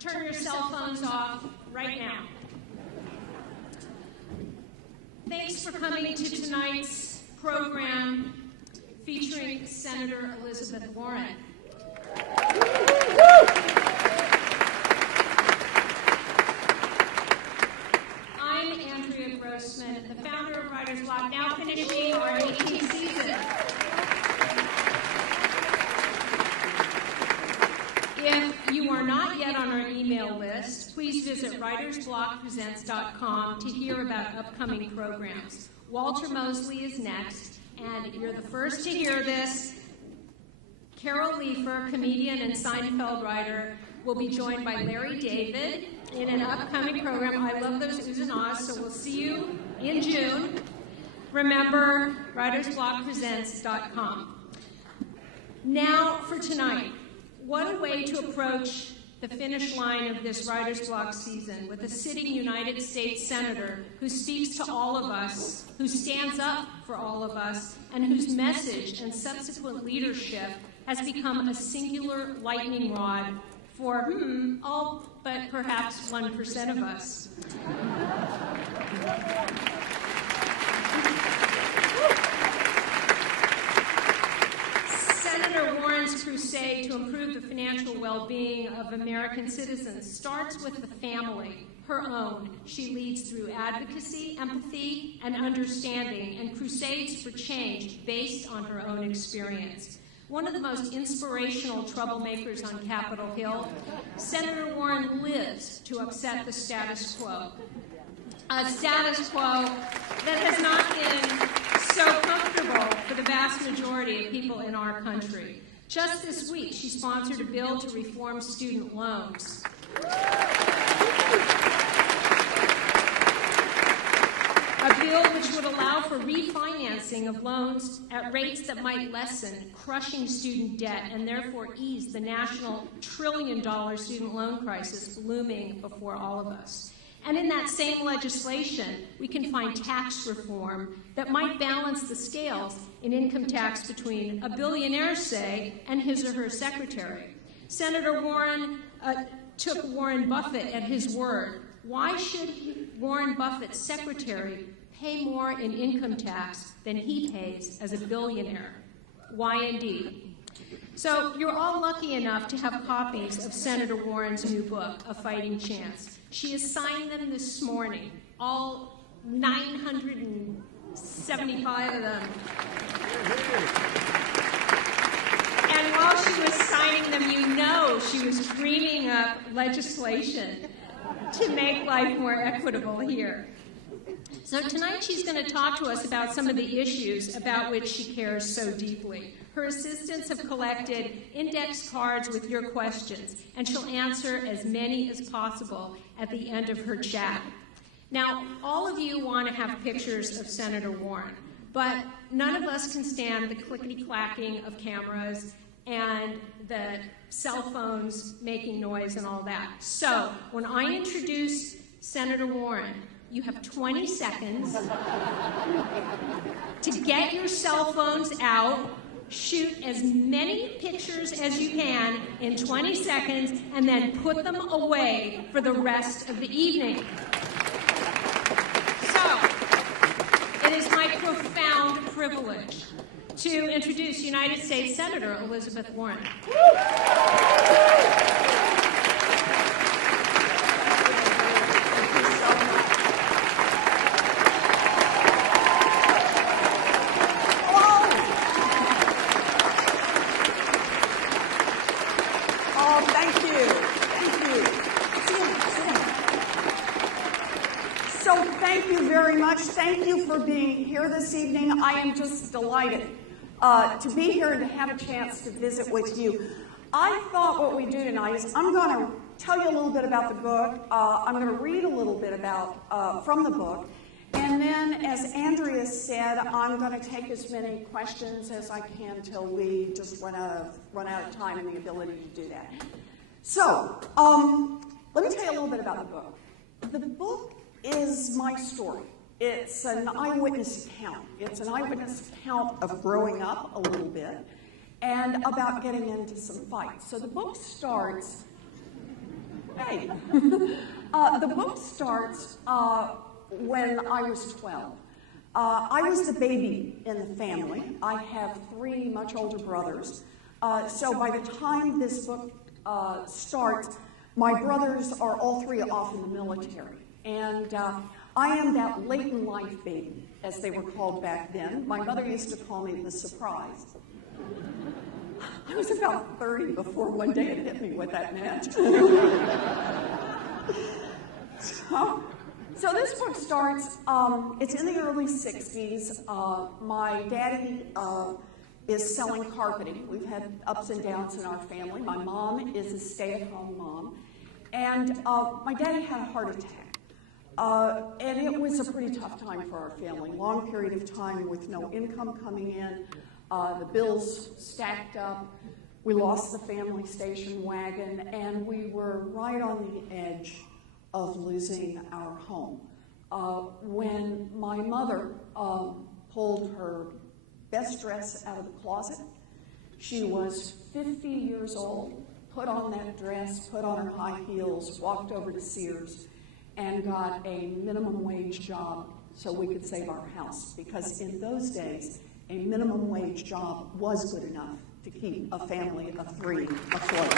turn your cell phones off right now. Thanks for coming to tonight's program featuring Senator Elizabeth Warren. I'm Andrea Grossman, the founder of Writer's Bloc, now finishing our 18th season. If you are not yet on our email list, please visit writersblocpresents.com to hear about upcoming programs. Walter Mosley is next, and you're the first to hear this. Carol Leifer, comedian and Seinfeld writer, will be joined by Larry David in an upcoming program. I love those oohs and ahs, so we'll see you in June. Remember, writersblocpresents.com. Now for tonight. What a way to approach the finish line of this Writer's Bloc season with a sitting United States Senator who speaks to all of us, who stands up for all of us, and whose message and subsequent leadership has become a singular lightning rod for, all but perhaps 1% of us. Senator Warren's crusade to improve the financial well-being of American citizens starts with the family, her own. She leads through advocacy, empathy, and understanding, and crusades for change based on her own experience. One of the most inspirational troublemakers on Capitol Hill, Senator Warren lives to upset the status quo. A status quo that has not been so comfortable for the vast majority of people in our country. Just this week, she sponsored a bill to reform student loans. A bill which would allow for refinancing of loans at rates that might lessen crushing student debt and therefore ease the national trillion-dollar student loan crisis looming before all of us. And in that same legislation, we can find tax reform that might balance the scales in income tax between a billionaire, say, and his or her secretary. Senator Warren took Warren Buffett at his word. Why should Warren Buffett's secretary pay more in income tax than he pays as a billionaire? Why indeed? So you're all lucky enough to have copies of Senator Warren's new book, A Fighting Chance. She has signed them this morning, all 975 of them. And while she was signing them, you know she was dreaming up legislation to make life more equitable here. So tonight she's going to talk to us about some of the issues about which she cares so deeply. Her assistants have collected index cards with your questions, and she'll answer as many as possible at the end of her chat. Now, all of you want to have pictures of Senator Warren, but none of us can stand the clickety-clacking of cameras and the cell phones making noise and all that. So, when I introduce Senator Warren, you have 20 seconds to get your cell phones out, shoot as many pictures as you can in 20 seconds, and then put them away for the rest of the evening. So, it is my profound privilege to introduce United States Senator Elizabeth Warren. Thank you for being here this evening. I am just delighted to be here and to have a chance to visit with you. I thought what we do tonight is I'm going to tell you a little bit about the book. I'm going to read a little bit about from the book. And then, as Andrea said, I'm going to take as many questions as I can till we just run out of time and the ability to do that. So, let me tell you a little bit about the book. The book is my story. It's an eyewitness account. It's an eyewitness account of growing up a little bit and about getting into some fights. So the book starts, Okay. The book starts when I was 12. I was the baby in the family. I have 3 much older brothers. So by the time this book starts, my brothers are all 3 off in the military. And I am that late in life baby, as they were called back then. My mother used to call me the surprise. I was about 30 before one day it hit me what that meant. So this book starts, it's in the early 60s. My daddy is selling carpeting. We've had ups and downs in our family. My mom is a stay-at-home mom. And my daddy had a heart attack. And it was a pretty tough time for our family. Long period of time with no income coming in. The bills stacked up. We lost the family station wagon, and we were right on the edge of losing our home. When my mother pulled her best dress out of the closet, she was 50 years old, put on that dress, put on her high heels, walked over to Sears, and got a minimum wage job so we could save our house. Because in those days, a minimum wage job was good enough to keep a family of 3 afloat.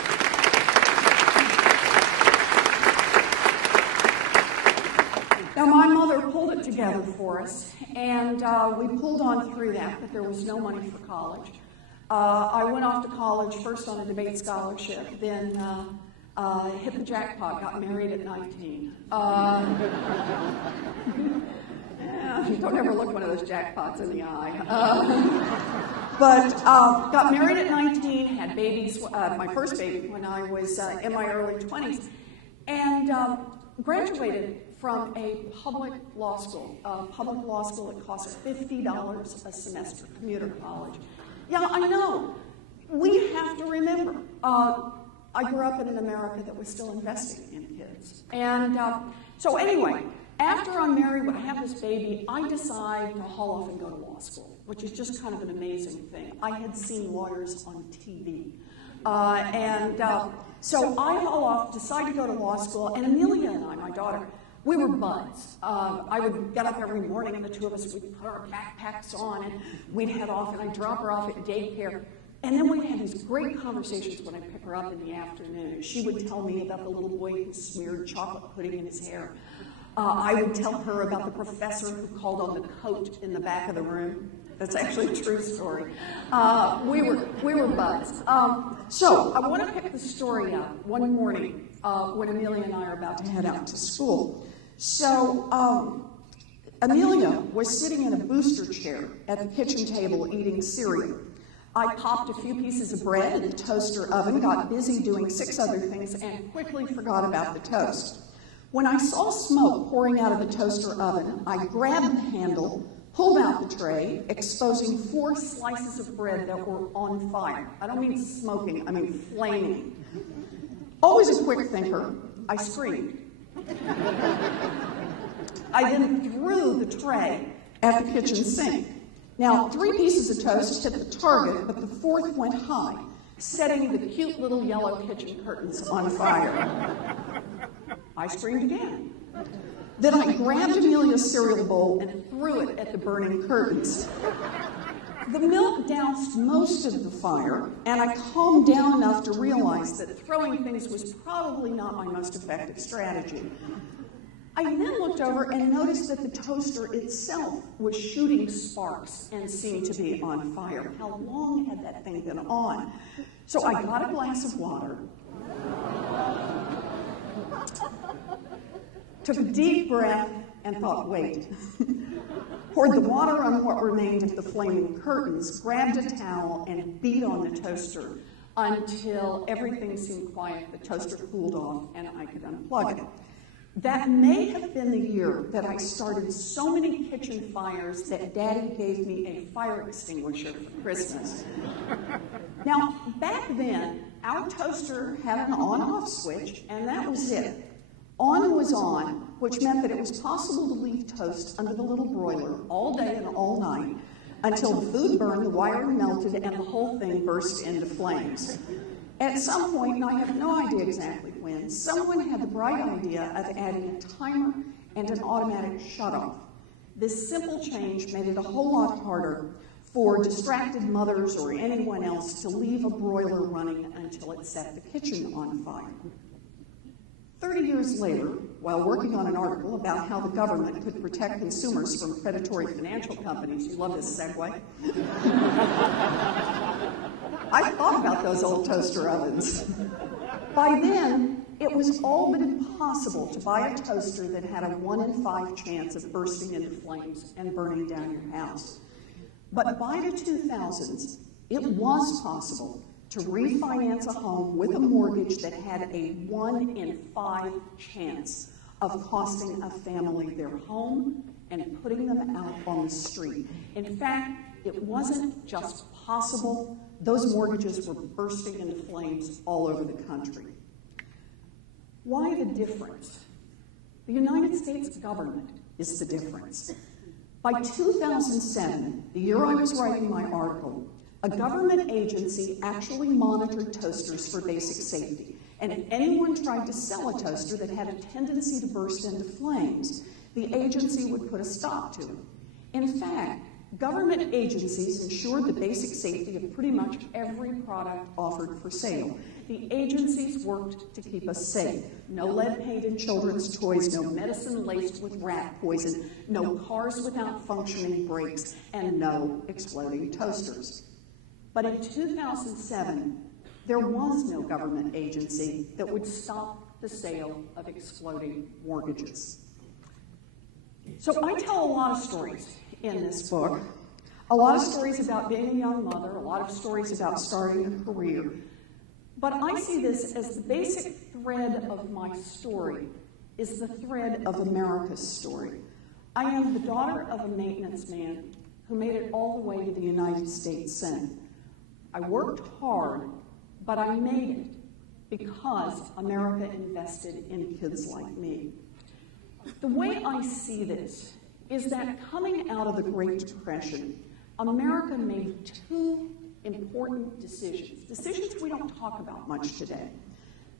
Now, my mother pulled it together for us, and we pulled on through that, but there was no money for college. I went off to college first on a debate scholarship, then hit the jackpot, got married at 19. Don't ever look one of those jackpots in the eye. But got married at 19, had babies, my first baby when I was in my early 20s, and graduated from a public law school. Public law school, it costs $50 a semester, commuter college. Yeah, I know. We have to remember, I grew up in an America that was still investing in kids. And so anyway, after I'm married, when I have this baby, I decide to haul off and go to law school, which is just kind of an amazing thing. I had seen lawyers on TV. So I haul off, decide to go to law school, and Amelia and I, my daughter, we were buds. I would get up every morning, and the 2 of us would put our backpacks on, and we'd head off, and I'd drop her off at daycare. And then we'd have these great conversations when I'd pick her up in the afternoon. She would tell me about the little boy who smeared chocolate pudding in his hair. I would tell her about the professor who called on the coat in the back of the room. That's actually a true story. We were buds. So I want to pick the story up one morning when Amelia and I are about to head out to school. So Amelia was sitting in a booster chair at the kitchen table eating cereal. I popped a few pieces of bread in the toaster oven, got busy doing 6 other things, and quickly forgot about the toast. When I saw smoke pouring out of the toaster oven, I grabbed the handle, pulled out the tray, exposing 4 slices of bread that were on fire. I don't mean smoking, I mean flaming. Always a quick thinker, I screamed. I then threw the tray at the kitchen sink. Now, 3 pieces of toast hit the target, but the 4th went high, setting the cute little yellow kitchen curtains on fire. I screamed again. Then I grabbed Amelia's cereal bowl and threw it at the burning curtains. The milk doused most of the fire, and I calmed down enough to realize that throwing things was probably not my most effective strategy. I then looked over and noticed that the toaster itself was shooting sparks and seemed to be on fire. How long had that thing been on? So I got a glass of water, took a deep breath, and thought, wait. Poured the water on what remained of the flaming curtains, grabbed a towel, and beat on the toaster until everything seemed quiet, the toaster cooled off, and I could unplug it. That may have been the year that I started so many kitchen fires that Daddy gave me a fire extinguisher for Christmas. Now, back then, our toaster had an on-off switch, and that was it. On was on, which meant that it was possible to leave toast under the little broiler all day and all night until the food burned, the wire melted, and the whole thing burst into flames. At some point, and I have no idea exactly when, someone had the bright idea of adding a timer and an automatic shutoff. This simple change made it a whole lot harder for distracted mothers or anyone else to leave a broiler running until it set the kitchen on fire. 30 years later, while working on an article about how the government could protect consumers from predatory financial companies, you love this segue, I thought about those old toaster ovens. By then, it was all but impossible to buy a toaster that had a 1 in 5 chance of bursting into flames and burning down your house. But by the 2000s, it was possible to refinance a home with a mortgage that had a 1 in 5 chance of costing a family their home and putting them out on the street. In fact, it wasn't just possible, those mortgages were bursting into flames all over the country. Why the difference? The United States government is the difference. By 2007, the year I was writing my article, a government agency actually monitored toasters for basic safety. And if anyone tried to sell a toaster that had a tendency to burst into flames, the agency would put a stop to it. In fact, government agencies ensured the basic safety of pretty much every product offered for sale. The agencies worked to keep us safe. No lead paint in children's toys, no medicine laced with rat poison, no cars without functioning brakes, and no exploding toasters. But in 2007, there was no government agency that would stop the sale of exploding mortgages. So I tell a lot of stories in this book, a lot of stories about being a young mother, a lot of stories about starting a career. But I see this as the basic thread of my story is the thread of America's story. I am the daughter of a maintenance man who made it all the way to the United States Senate. I worked hard, but I made it because America invested in kids like me. The way I see this is that coming out of the Great Depression, America made 2 important decisions we don't talk about much today.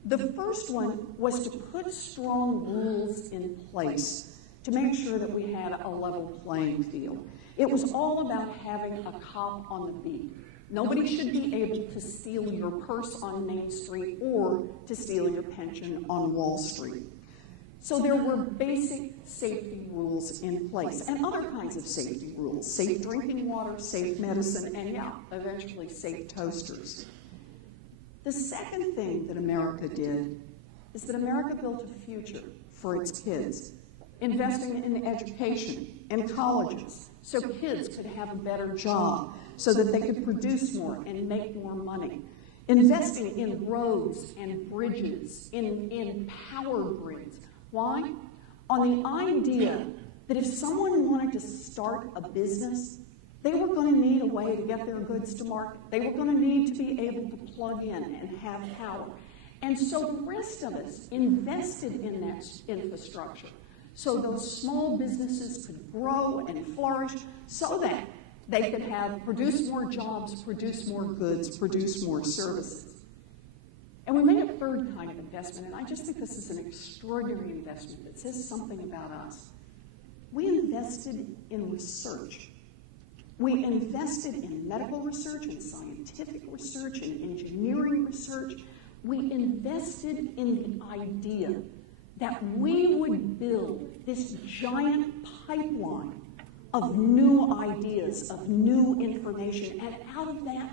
The first one was to put strong rules in place to make sure that we had a level playing field. It was all about having a cop on the beat. Nobody should be able to steal your purse on Main Street or to steal your pension on Wall Street. So there were basic safety rules in place and other kinds of safety rules, safe drinking water, safe medicine, and yeah, eventually safe toasters. The second thing that America did is that America built a future for its kids, investing in education and colleges so kids could have a better job, so that they could produce more and make more money, investing in roads and bridges, in power grids. Why? On the idea that if someone wanted to start a business, they were going to need a way to get their goods to market. They were going to need to be able to plug in and have power. And so the rest of us invested in that infrastructure so those small businesses could grow and flourish so that they could produce more jobs, produce more goods, produce more services. And we made a third kind of investment, and I just think this is an extraordinary investment that says something about us. We invested in research. We invested in medical research, in scientific research, in engineering research. We invested in the idea that we would build this giant pipeline of new ideas, of new information, and out of that,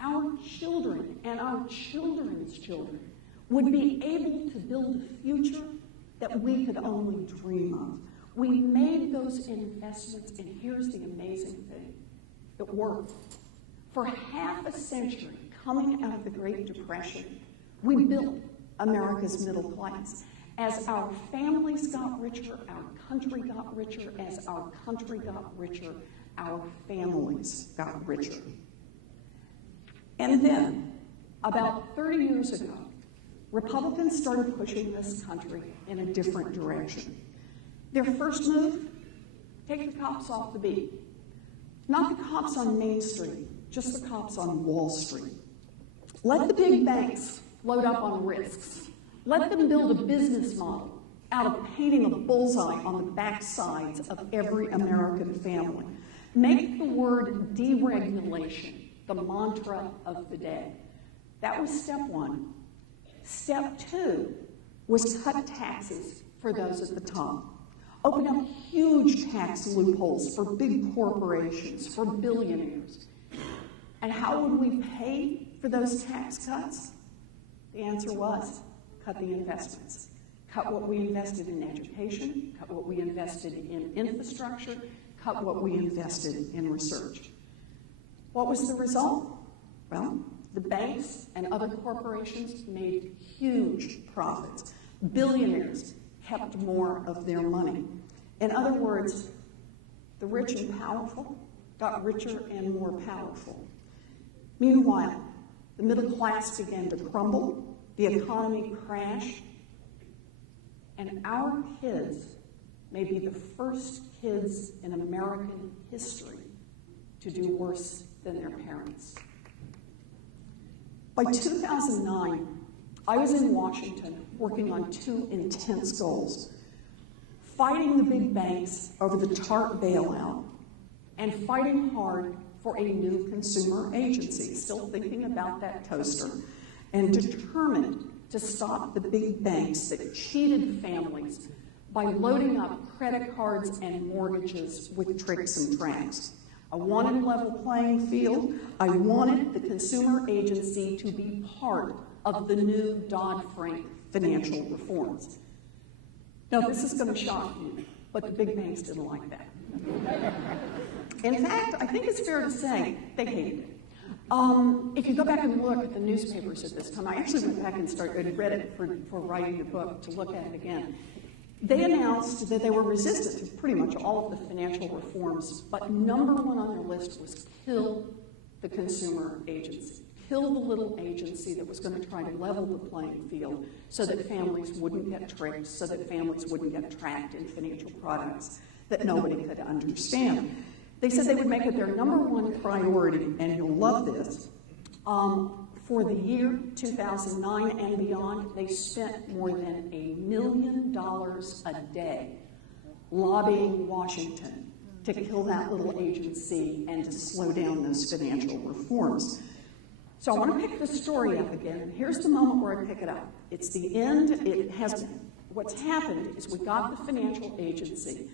our children and our children's children would be able to build a future that we could only dream of. We made those investments, and here's the amazing thing. It worked. For half a century, coming out of the Great Depression, we built America's middle class. As our families got richer, our country got richer. As our country got richer, our families got richer. And then, about 30 years ago, Republicans started pushing this country in a different direction. Their first move, take the cops off the beat. Not the cops on Main Street, just the cops on Wall Street. Let the big banks load up on risks. Let them build a business model out of painting a bullseye on the backsides of every American family. Make the word deregulation the mantra of the day. That was step one. Step two was cut taxes for those at the top. Open up huge tax loopholes for big corporations, for billionaires. And how would we pay for those tax cuts? The answer was cut the investments. Cut what we invested in education, cut what we invested in infrastructure, cut what we invested in research. What was the result? Well, the banks and other corporations made huge profits. Billionaires kept more of their money. In other words, the rich and powerful got richer and more powerful. Meanwhile, the middle class began to crumble, the economy crashed, and our kids may be the first kids in American history to do worse than their parents. By 2009, I was in Washington working on two intense goals: fighting the big banks over the TARP bailout and fighting hard for a new consumer agency, still thinking about that toaster, and determined to stop the big banks that cheated families by loading up credit cards and mortgages with tricks and traps. I wanted a level playing field. I wanted the consumer agency to be part of the new Dodd-Frank financial reforms. Now, this is going to shock you, but the big banks didn't like that. In fact, I think it's fair to say they hated it. If you go back and look at the newspapers at this time, I actually went back and read it for writing the book to look at it again. They announced that they were resistant to pretty much all of the financial reforms, but number one on their list was kill the consumer agency. Kill the little agency that was going to try to level the playing field so that families wouldn't get tricked, so that families wouldn't get trapped in financial products that nobody could understand. They said they would make it their number one priority, and you'll love this. For the year 2009 and beyond, they spent more than $1 million a day lobbying Washington to kill that little agency and to slow down those financial reforms. So I want to pick the story up again. Here's the moment where I pick it up. It's the end. What's happened is we got the financial agency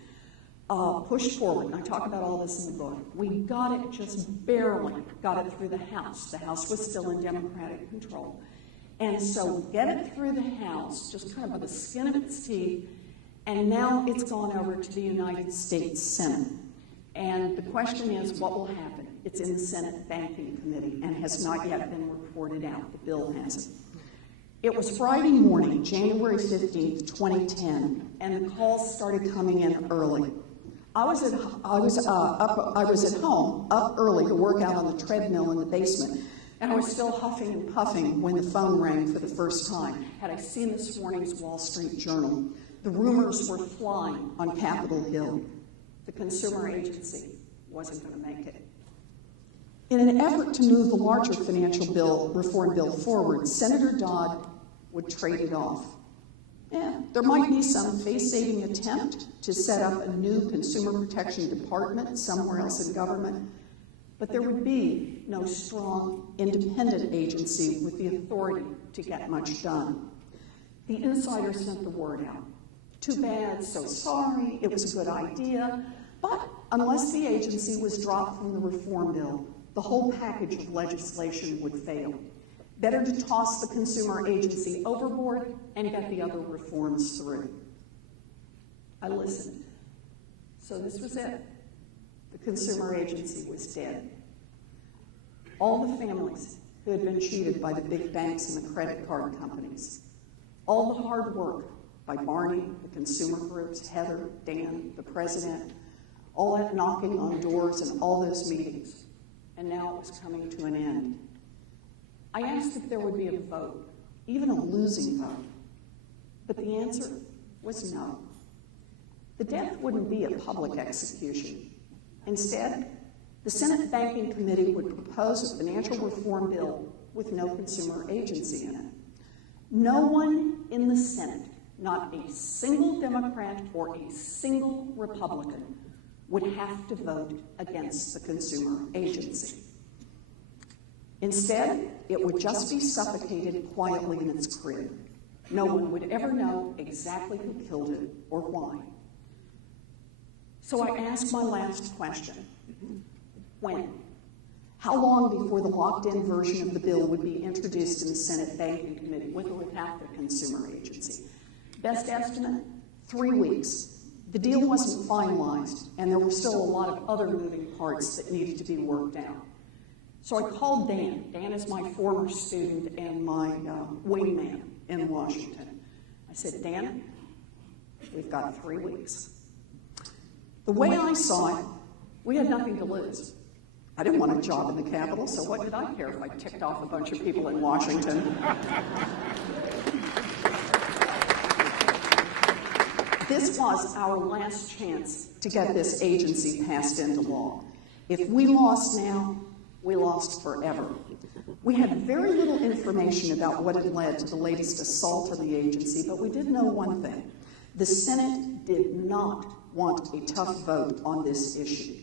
pushed forward, and I talk about all this in the book. We got it, just barely got it through the House. The House was still in Democratic control. And so we get it through the House, just kind of by the skin of its teeth, and now it's gone over to the United States Senate. And the question is, what will happen? It's in the Senate Banking Committee and has not yet been reported out. The bill hasn't. It was Friday morning, January 15th, 2010, and the calls started coming in early. I was at home, up early to work out on the treadmill in the basement, and I was still huffing and puffing when the phone rang for the first time. Had I seen this morning's Wall Street Journal, the rumors were flying on Capitol Hill. The consumer agency wasn't going to make it. In an effort to move the larger financial reform bill forward, Senator Dodd would trade it off. Yeah, there might be some face-saving attempt to set up a new consumer protection department somewhere else in government, but there would be no strong, independent agency with the authority to get much done. The insiders sent the word out. Too bad, so sorry, it was a good idea, but unless the agency was dropped from the reform bill, the whole package of legislation would fail. Better to toss the consumer agency overboard and get the other reforms through. I listened. So this was it. The consumer agency was dead. All the families who had been cheated by the big banks and the credit card companies, all the hard work by Barney, the consumer groups, Heather, Dan, the president, all that knocking on doors and all those meetings, and now it was coming to an end. I asked if there would be a vote, even a losing vote, but the answer was no. The death wouldn't be a public execution. Instead, the Senate Banking Committee would propose a financial reform bill with no consumer agency in it. No one in the Senate, not a single Democrat or a single Republican, would have to vote against the consumer agency. Instead, it would just be suffocated quietly in its crib. No one would ever know exactly who killed it or why. So I ask my last question. When? How long before the locked-in version of the bill would be introduced in the Senate Banking Committee with or without the consumer agency? Best estimate, 3 weeks. The deal wasn't finalized, and there were still a lot of other moving parts that needed to be worked out. So I called Dan. Dan is my former student and my wingman in Washington. I said, Dan, we've got 3 weeks. The way I saw it, we had nothing to lose. I didn't want a job in the Capitol, so what did I care if I ticked off a bunch of people in Washington? This was our last chance to get this agency passed into law. If we lost now, we lost forever. We had very little information about what had led to the latest assault on the agency, but we did know one thing. The Senate did not want a tough vote on this issue.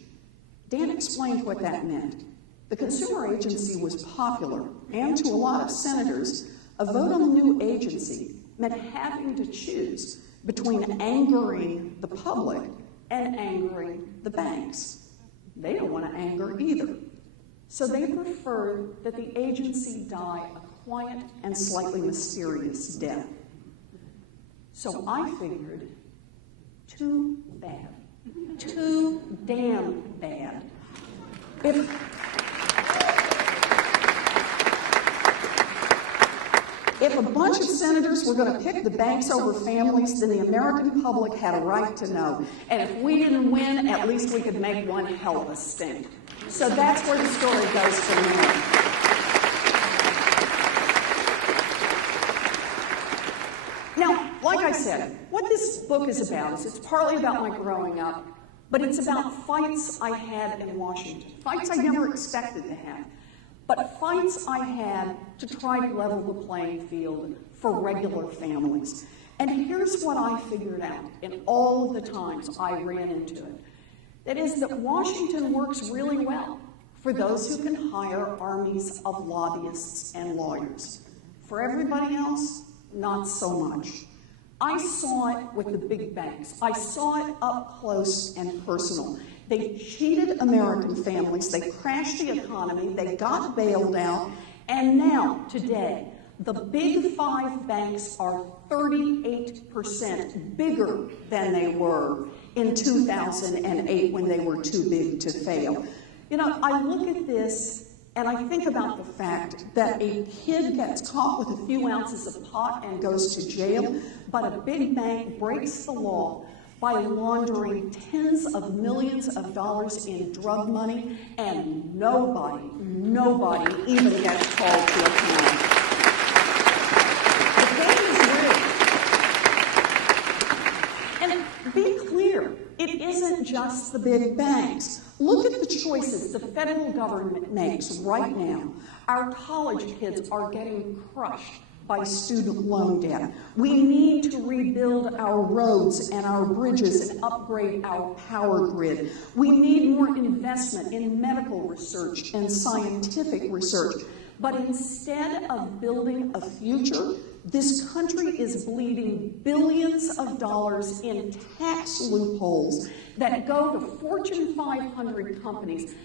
Dan explained what that meant. The consumer agency was popular, and to a lot of senators, a vote on the new agency meant having to choose between angering the public and angering the banks. They don't want to anger either. So they preferred that the agency die a quiet and slightly mysterious death. So I figured, too bad. Too damn bad. If a bunch of senators were going to pick the banks over families, then the American public had a right to know. And if we didn't win, at least we could make one hell of a stink. So that's where the story goes from there. Now, like I said, what this book is about is it's partly about my growing up, but it's about fights I had in Washington, fights I never expected to have, but fights I had to try to level the playing field for regular families. And here's what I figured out in all of the times I ran into it. That is that Washington works really well for those who can hire armies of lobbyists and lawyers. For everybody else, not so much. I saw it with the big banks. I saw it up close and personal. They cheated American families, they crashed the economy, they got bailed out, and now, today, the big 5 banks are 38% bigger than they were in 2008 when they were too big to fail. You know, I look at this and I think about the fact that a kid gets caught with a few ounces of pot and goes to jail, but a big bank breaks the law by laundering tens of millions of dollars in drug money, and nobody even gets called to account. The game is rigged. And be clear, it isn't just the big banks. Look at the choices the federal government makes right now. Our college kids are getting crushed by student loan debt. We need to rebuild our roads and our bridges and upgrade our power grid. We need more investment in medical research and scientific research. But instead of building a future, this country is bleeding billions of dollars in tax loopholes that go to Fortune 500 companies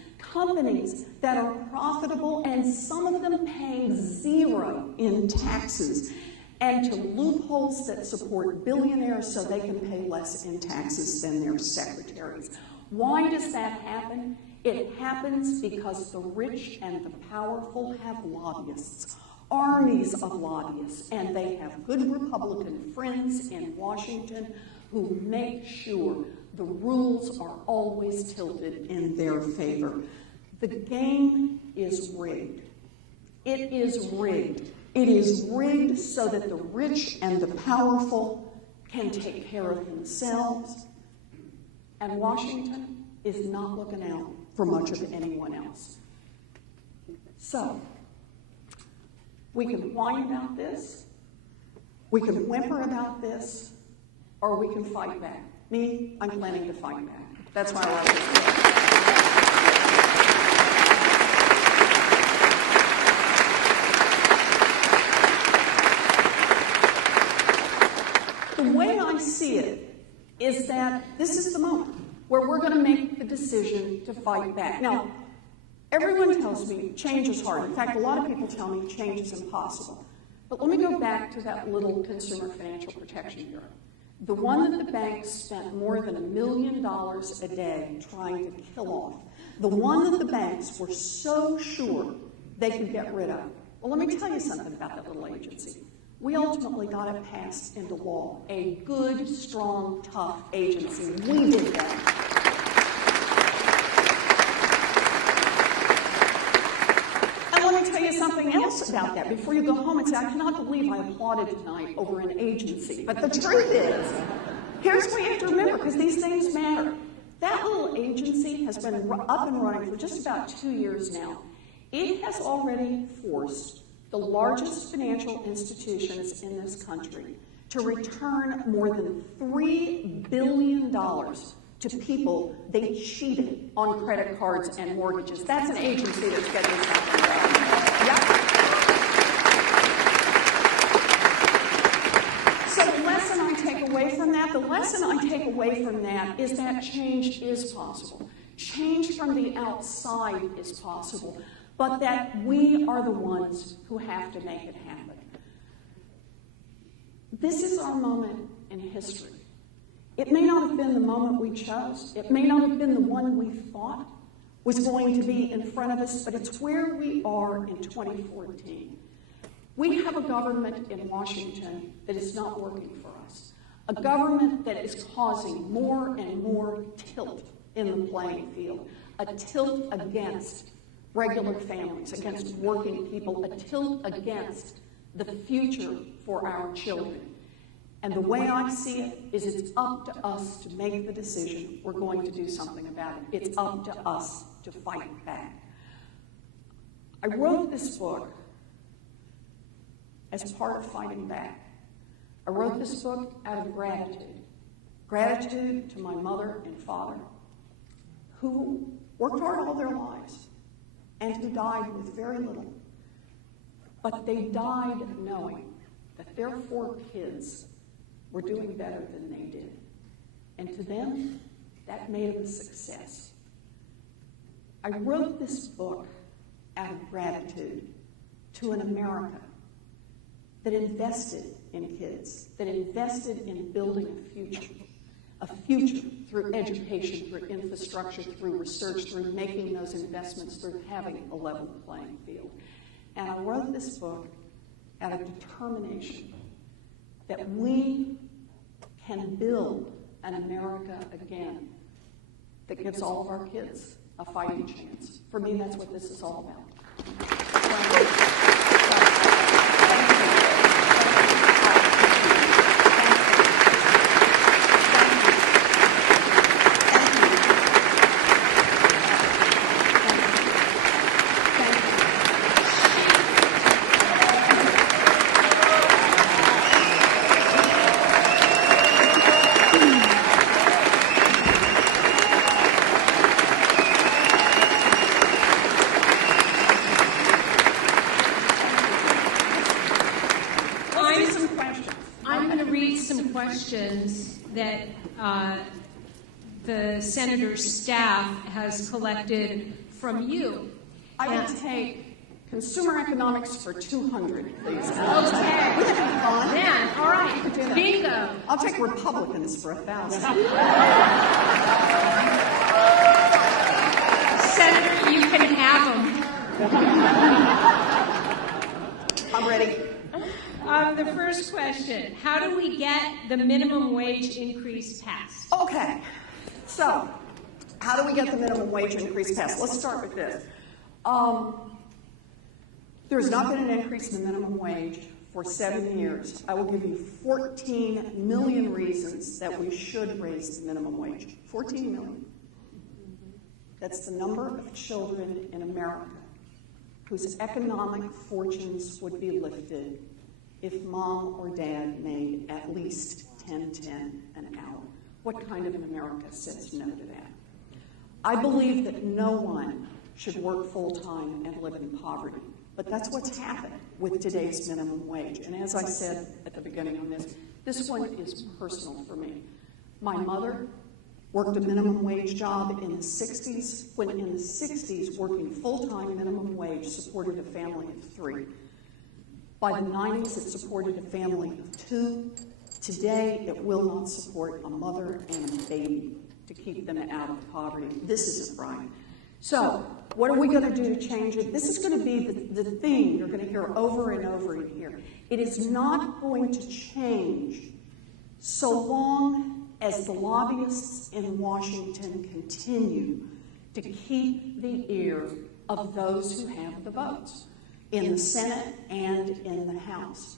that are profitable and some of them paying zero in taxes, and to loopholes that support billionaires so they can pay less in taxes than their secretaries. Why does that happen? It happens because the rich and the powerful have lobbyists, armies of lobbyists, and they have good Republican friends in Washington who make sure the rules are always tilted in their favor. The game is rigged. It is rigged. It is rigged so that the rich and the powerful can take care of themselves, and Washington is not looking out for much of anyone else. So, We can whine about this, we can whimper about this, or we can fight back. Me, I'm planning to fight back. That's why I wrote this book. The way I see it is that this is the moment where we're going to make the decision to fight back. Now, everyone tells me change is hard. In fact, a lot of people tell me change is impossible. But let me go back to that little Consumer Financial Protection Bureau. The one that the banks spent more than $1 million a day trying to kill off. The one that the banks were so sure they could get rid of. Well, let me tell you something about that little agency. We ultimately got it passed into law. A good, strong, tough agency. We did that. And let me tell you something else about that. Before you go home and say, I cannot believe I applauded tonight over an agency. But the truth is, here's what you have to remember, because these things matter. That little agency has been up and running for just about 2 years now. It has already forced the largest financial institutions in this country to return more than $3 billion to people they cheated on credit cards and mortgages. That's an agency that's getting something done. Yep. So the lesson I take away from that is that change is possible. Change from the outside is possible. But that we are the ones who have to make it happen. This is our moment in history. It may not have been the moment we chose. It may not have been the one we thought was going to be in front of us, but it's where we are in 2014. We have a government in Washington that is not working for us. A government that is causing more and more tilt in the playing field. A tilt against regular families, against working people, a tilt against the future for our children. And the way I see it is it's up to us to make the decision we're going to do something about it. It's up to us to fight back. I wrote this book as part of fighting back. I wrote this book out of gratitude. Gratitude to my mother and father, who worked hard all their lives and who died with very little. But they died knowing that their 4 kids were doing better than they did. And to them, that made them a success. I wrote this book out of gratitude to an America that invested in kids, that invested in building a future through education, through infrastructure, through research, through making those investments, through having a level playing field. And I wrote this book out of determination that we can build an America again that gives all of our kids a fighting chance. For me, that's what this is all about. That the senator's staff has collected from you. I will take consumer economics for 200, please. Okay. Then, all right. Bingo. I'll take Republicans for 1,000. Senator, you can have them. I'm ready. The first question, how do we get the minimum wage increase passed? Okay, so how do we get the minimum wage increase passed? Let's start with this. There's not been an increase in the minimum wage for 7 years. I will give you 14 million reasons that we should raise the minimum wage. 14 million. That's the number of children in America whose economic fortunes would be lifted if mom or dad made at least $10.10 an hour. What kind of an America says no to that? I believe that no one should work full-time and live in poverty, but that's what's happened with today's minimum wage. And as I said at the beginning on this one is personal for me. My mother worked a minimum wage job in the 60s, when in the 60s, working full-time minimum wage supported a family of 3. By the 90s, it supported a family of 2. Today, it will not support a mother and a baby to keep them out of poverty. This isn't right. So, what are we going to do to change it? This is going to be the theme you're going to hear over and over in here. It is not going to change so long as the lobbyists in Washington continue to keep the ear of those who have the votes in the Senate and in the House.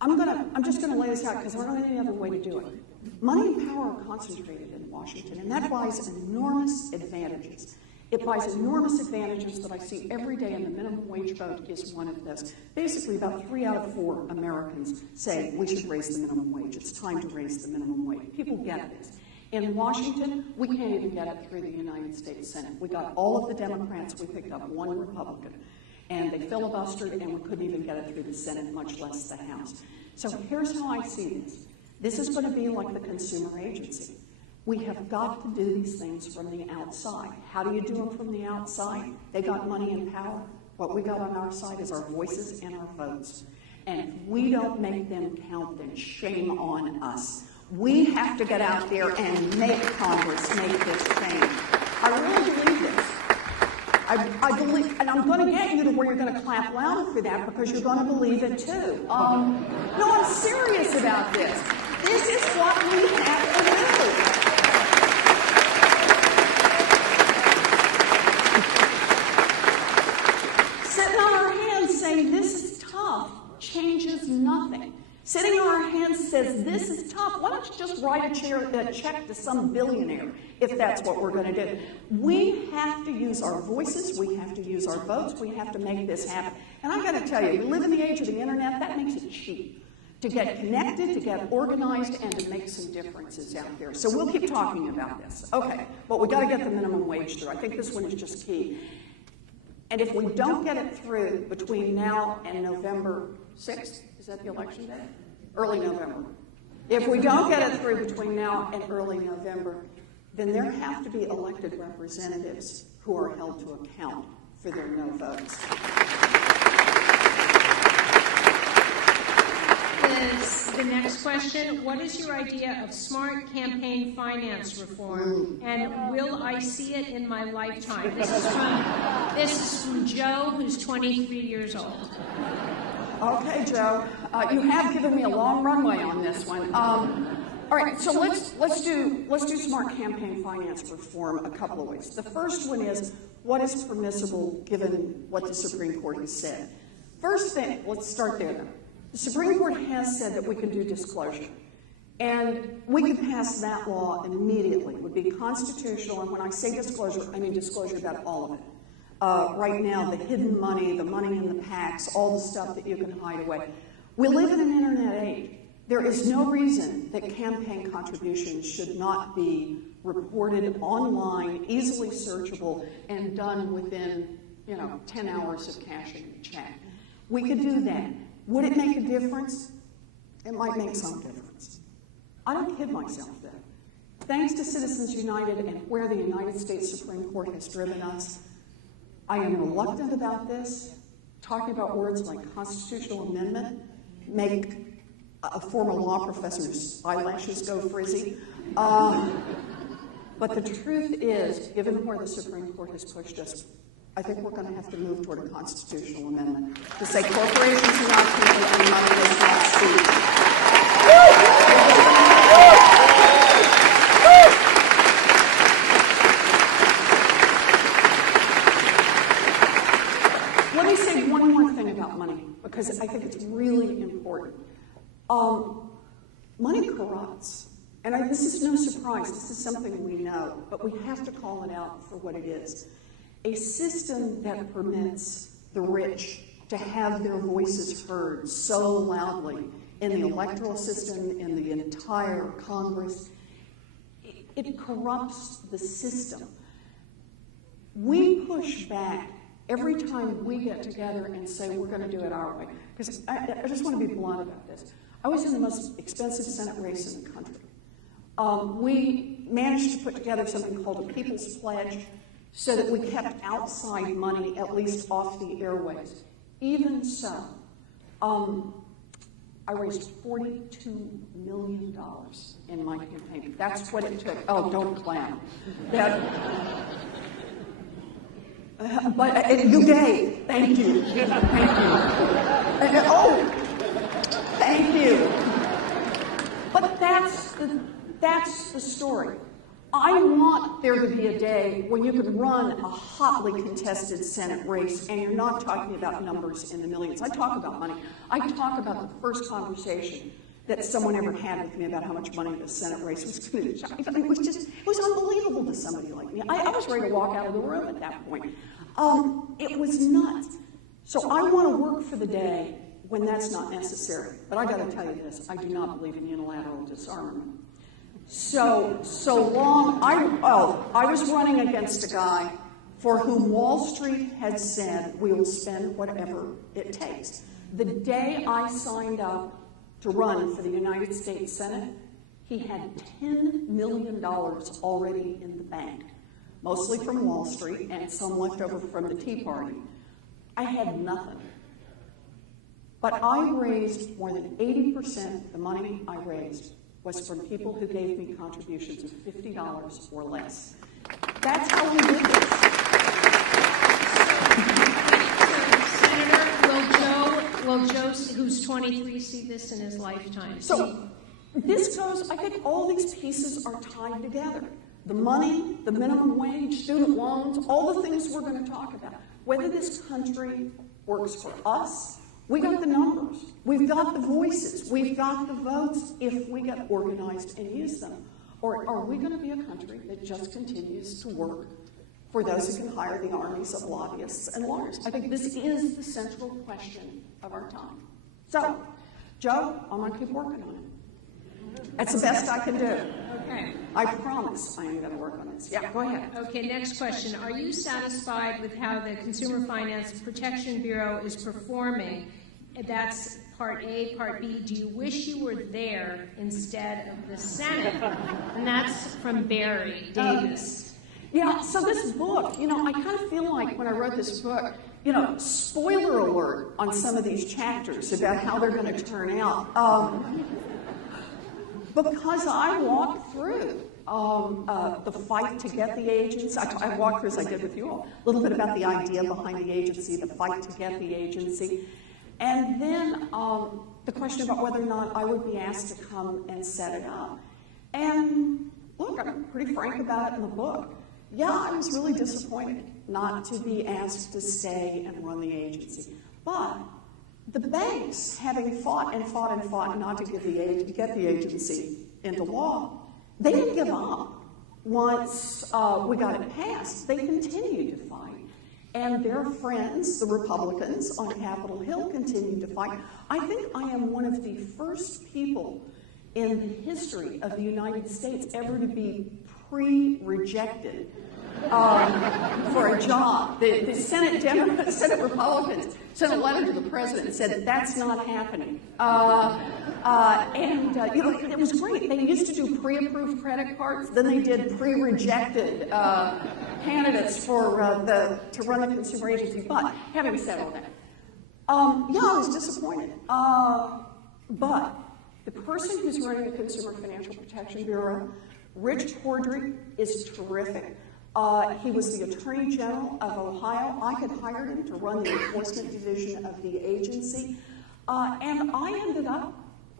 I'm just going to lay this out because I don't know any other way to do it. Money and power are concentrated in Washington, and that buys enormous advantages. It buys enormous advantages that I see every day, and the minimum wage vote is one of those. Basically, about 3 out of 4 Americans say we should raise the minimum wage. It's time to raise the minimum wage. People get this. In Washington, we can't even get it through the United States Senate. We got all of the Democrats. We picked up 1 Republican. And they filibustered, and we couldn't even get it through the Senate, much less the House. So here's how I see this. This is going to be like the consumer agency. We have got to do these things from the outside. How do you do them from the outside? They got money and power. What we got on our side is our voices and our votes. And if we don't make them count, then shame on us. We have to get out there and make Congress make this change. I really believe this. I believe, and I'm going to get you to where you're going to clap louder for that because you're going to believe it too. No, I'm serious about this. This is what we have to do. Sitting on our hands saying this is tough changes nothing. Sitting on our hands says this is tough. Why don't you just write a check to some billionaire if that's what we're going to do? We have to use our voices. We have to use our votes. We have to make this happen. And I got to tell you, we live in the age of the internet. That makes it cheap to get connected, to get organized, and to make some differences out there. So we'll keep talking about this. Okay, but we got to get the minimum wage through. I think this one is just key. And if we don't get it through between now and November 6th, is that the election day? Early November. If we don't get it through between now and early November, then there have to be elected representatives who are held to account for their no votes. The next question, what is your idea of smart campaign finance reform, and will I see it in my lifetime? This is from Joe, who's 23 years old. Okay, Joe, you have given me a long runway on this one. All right, so let's do smart campaign finance reform a couple of ways. The first one is what is permissible given what the Supreme Court has said. First thing, let's start there then. The Supreme Court has said that we can do disclosure, and we can pass that law immediately. It would be constitutional, and when I say disclosure, I mean disclosure about all of it. Right now, the hidden money, the money in the PACs, all the stuff that you can hide away. We live in an internet age. There is no reason that campaign contributions should not be reported online, easily searchable, and done within, 10 hours of cashing the check. We could do that. Would it make a difference? It might make some difference. I don't kid myself, though. Thanks to Citizens United and where the United States Supreme Court has driven us, I am reluctant about this. Talking about words like constitutional amendment make a former law professor's eyelashes go frizzy. But the truth is, given where the Supreme Court has pushed us, I think we're going to have to move toward a constitutional amendment to say corporations are not people and money is not speech. Let me say one more thing about money, because I think it's really important. Money corrupts. And this is no surprise. This is something we know, but we have to call it out for what it is. A system that permits the rich to have their voices heard so loudly in the electoral system, in the entire Congress. It corrupts the system. We push back every time we get together and say we're going to do it our way. Because I just want to be blunt about this. I was in the most expensive Senate race in the country. We managed to put together something called a People's Pledge so that we kept outside money at least off the airways. Even so, I raised $42 million in my campaign. That's what it took. Oh, don't clown. But you gave. Thank you. Thank you. Oh, thank you. But that's the story. I want there to be a day when you can run a hotly contested Senate race and you're not talking about numbers in the millions. I talk about money. I talk about the first conversation that someone ever had with me about how much money the Senate race was going to charge. It was unbelievable to somebody like me. I was ready to walk out of the room at that point. It was nuts. So I want to work for the day when that's not necessary. But I got to tell you this, I do not believe in unilateral disarmament. So long, I was running against a guy for whom Wall Street had said, we will spend whatever it takes. The day I signed up to run for the United States Senate, he had $10 million already in the bank, mostly from Wall Street and some left over from the Tea Party. I had nothing. But I raised more than 80% of the money I raised was from people who gave me contributions of $50 or less. That's how we did this. Senator, will Joe, who's 23, see this in his lifetime? So this goes, I think all these pieces are tied together. The money, the minimum wage, student loans, all the things we're going to talk about. Whether this country works for us, we got the numbers, we've got the voices, we've got the votes if we get organized and use them. Or are we going to be a country that just continues to work for those who can hire the armies of lobbyists and lawyers? I think this is the central question of our time. So, Joe, I'm going to keep working on it. That's the best I can do. Okay. I promise I am going to work on this. Yeah, go ahead. Okay, next question. Are you satisfied with how the Consumer Finance Protection Bureau is performing? That's part A. Part B, do you wish you were there instead of the Senate? And that's from Barry Davis. Yeah, so this book, I kind of feel like when I wrote this book, spoiler alert on some of these chapters about how they're going to turn out. Because I walked through the fight to get the agency. I walked through, as I did with you all, a little bit about the idea behind the agency, the fight to get the agency, and then the question about whether or not I would be asked to come and set it up. And look, I'm pretty frank about it in the book. Yeah, I was really disappointed not to be asked to stay and run the agency. But the banks, having fought and fought and fought not to get the agency into law, they didn't give up. Once we got it passed, they continued to fight. And their friends, the Republicans on Capitol Hill, continued to fight. I think I am one of the first people in the history of the United States ever to be pre-rejected for a job. The Senate Republicans sent a letter to the president and said that's not happening. It was great. They used to do pre-approved credit cards. Then they did pre-rejected candidates to run the consumer agency. But having said all that, I was disappointed. But the person who's running the Consumer Financial Protection Bureau, Rich Cordry, is terrific. He was the Attorney General of Ohio. I had hired him to run the enforcement division of the agency. And I ended up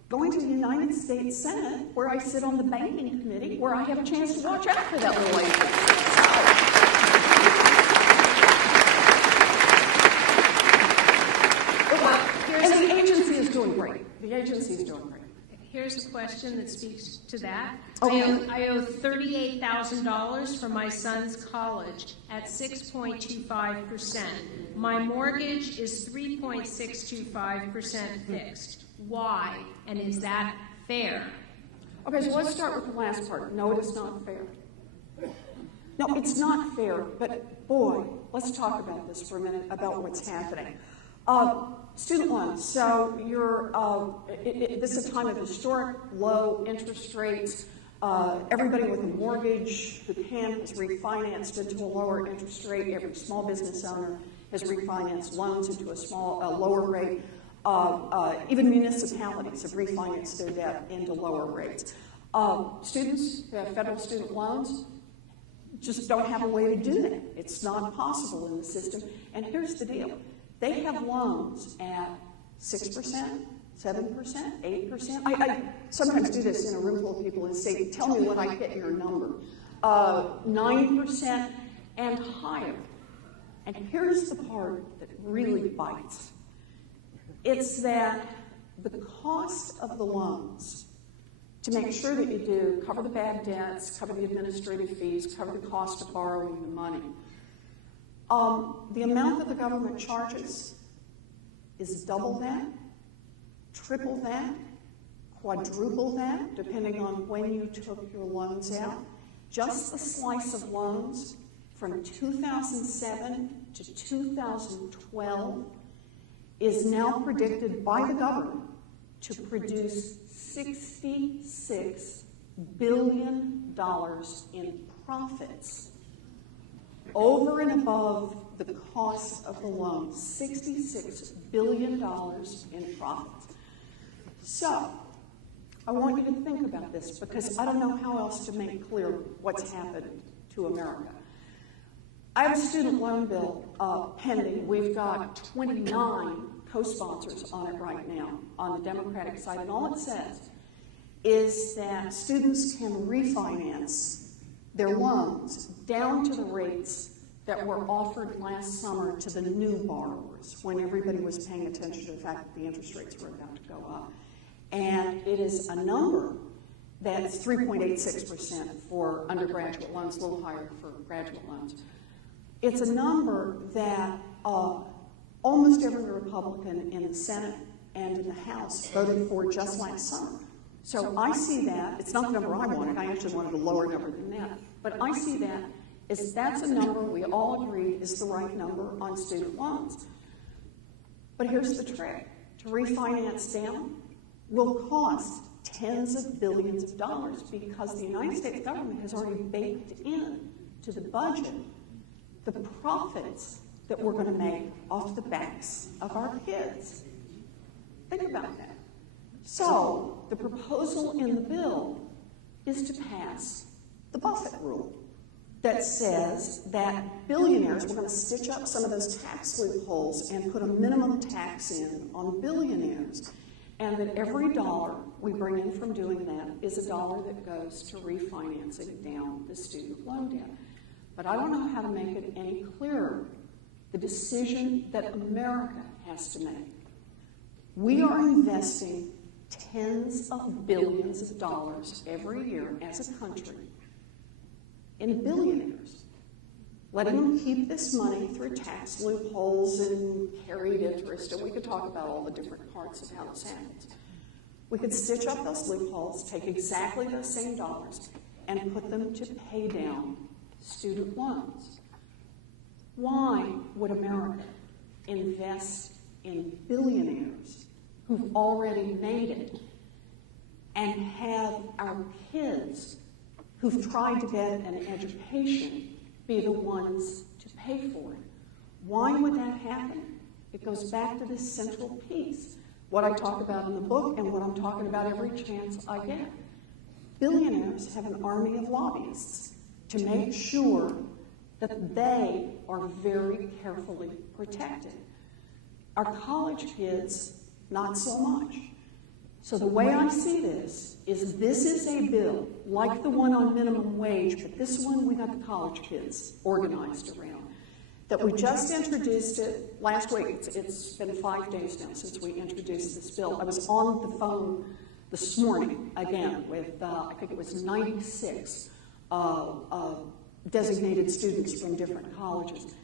going to the United States Senate, where I sit on the banking committee, where I have a chance to watch out for that little agency. And the agency is doing great. The agency is doing great. Here's a question that speaks to that. Okay. I owe $38,000 for my son's college at 6.25%. My mortgage is 3.625% fixed. Why? And is that fair? Okay, so let's start with the last part. No, it is not fair. No, it's not fair, but boy, let's talk about this for a minute, about what's happening. Student loans. So this is a time of historic low interest rates. Everybody with a mortgage who can has refinanced into a lower interest rate. Every small business owner has refinanced loans into a lower rate. Even municipalities have refinanced their debt into lower rates. Students who have federal student loans just don't have a way to do that. It's not possible in the system. And here's the deal. They have loans at 6%, 7%, 8%. I sometimes do this in a room full of people and say, tell me what I hit your number. 9% and higher. And here's the part that really bites. It's that the cost of the loans, to make sure that you do cover the bad debts, cover the administrative fees, cover the cost of borrowing the money, the amount that the government charges is double that, triple that, quadruple that, depending on when you took your loans out. Just the slice of loans from 2007 to 2012 is now predicted by the government to produce $66 billion in profits over and above the cost of the loan. $66 billion in profits. So, I want you to think about this because I don't know how else to make clear what's happened to America. I have a student loan bill pending. We've got 29 co-sponsors on it right now on the Democratic side, and all it says is that students can refinance their loans down to the rates that were offered last summer to the new borrowers when everybody was paying attention to the fact that the interest rates were about to go up. And it is a number that's 3.86% for undergraduate loans, a little higher for graduate loans. It's a number that almost every Republican in the Senate and in the House voted for just last summer. So I see that. It's not the number I wanted. I actually wanted a lower number than that. But I see that as that's a number we all agree is the right number on student loans. But here's the trick. To refinance down will cost tens of billions of dollars because the United States government has already baked in to the budget the profits that we're going to make off the backs of our kids. Think about that. So, the proposal in the bill is to pass the Buffett rule that says that billionaires, we're going to stitch up some of those tax loopholes and put a minimum tax in on billionaires, and that every dollar we bring in from doing that is a dollar that goes to refinancing down the student loan debt. But I don't know how to make it any clearer, the decision that America has to make. We are investing tens of billions of dollars every year as a country in billionaires, letting them keep this money through tax loopholes and carried interest, and we could talk about all the different parts of how this happens. We could stitch up those loopholes, take exactly those same dollars, and put them to pay down student loans. Why would America invest in billionaires who've already made it and have our kids who've tried to get an education be the ones to pay for it? Why would that happen? It goes back to this central piece, what I talk about in the book and what I'm talking about every chance I get. Billionaires have an army of lobbyists to make sure that they are very carefully protected. Our college kids, not so much. So the way I see this is a bill like the one on minimum wage, but this one we got the college kids organized around. That we just introduced it last week. It's been 5 days now since we introduced this bill. I was on the phone this morning, again, with, I think it was 96 designated students from different colleges.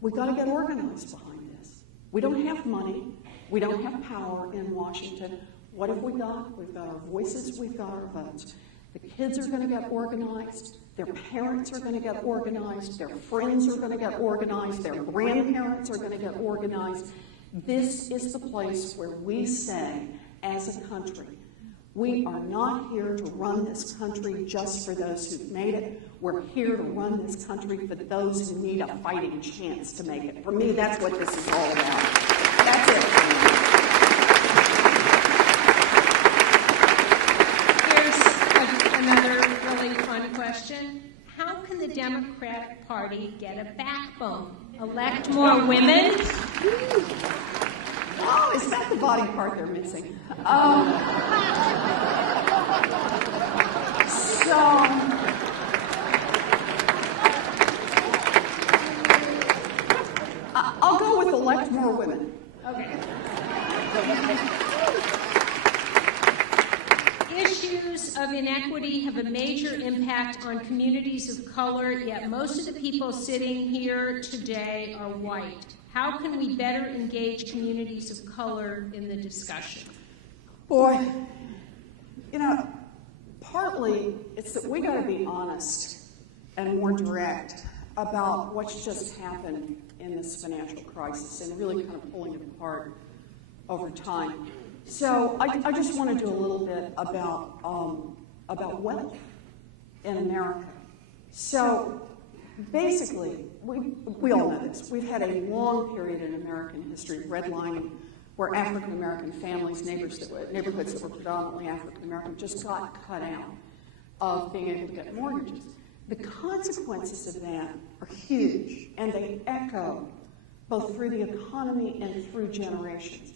We've got to get organized behind this. We don't have money. We don't have power in Washington. What have we got? We've got our voices. We've got our votes. The kids are going to get organized. Their parents are going to get organized. Their friends are going to get organized. Their grandparents are going to get organized. This is the place where we say, as a country, we are not here to run this country just for those who've made it. We're here to run this country for those who need a fighting chance to make it. For me, that's what this is all about. That's it for me. Here's another really fun question. How can the Democratic Party get a backbone? Elect more women? Oh, is that the body part they're missing? I'll go with elect more women. Okay. Issues of inequity have a major impact on communities of color, yet most of the people sitting here today are white. How can we better engage communities of color in the discussion? Boy, you know, partly it's that we got to be honest and more direct about what's just happened in this financial crisis and really kind of pulling it apart over time. So I just want to do a little bit about wealth in America. So basically, we all know this. We've had a long period in American history of redlining where African American families, neighborhoods that were predominantly African American, just got cut out of being able to get mortgages. The consequences of that are huge, and they echo both through the economy and through generations.